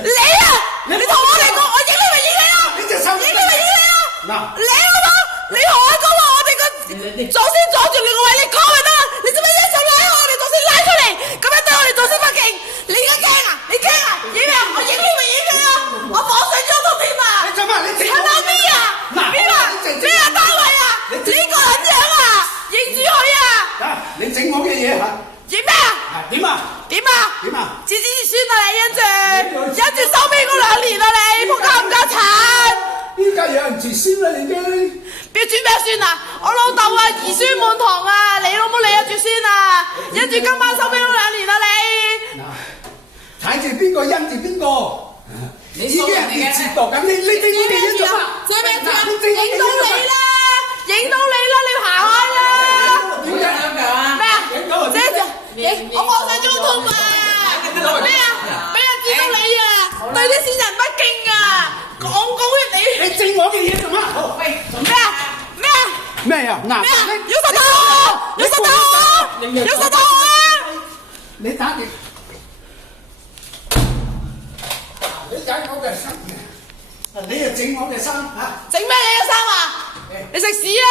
你啊！你同我哋講，我影你咪影你咯！影你咪影你咯！嗱，你好冇？你同我講話，我哋個祖先阻住你個位，你講咪得啦！你做咩一手拉我哋祖先拉出嚟？咁樣對我哋祖先不敬？你而家驚啊？你驚啊？影咩啊？我影你咪影你咯！我放上咗圖片嘛！你做乜？你整睇到邊啊？邊啊？邊啊單位啊？呢個撚樣啊！認住佢啊！啊！你整我嘅嘢嚇，影咩啊？點啊？點啊？點啊？自子孫啊你，因住收尾嗰2年啊你，仆家唔家產？邊家有人住先啦已經？邊住咩孫啊？我老豆啊兒孫滿堂啊，你老母你啊住先啊，因住今晚收尾嗰2年啊你。嗱，睇住邊個因住邊個，已經人哋自度緊，你整我嘅嘢做乜？做咩做？影到你啦，影到你啦，你行開啦！點解咩啊？影到即係影，我放上 YouTube 啊！咩啊？俾人知道你啊，對啲先人不敬啊！講你整我嘅嘢做乜？咩啊？咩啊？咩啊？嗱，咩啊？要實打我！要實打我！要實打我啊！你打你解我嘅衫嘅，你又整我嘅衫嚇？整咩你嘅衫啊？你食屎啊！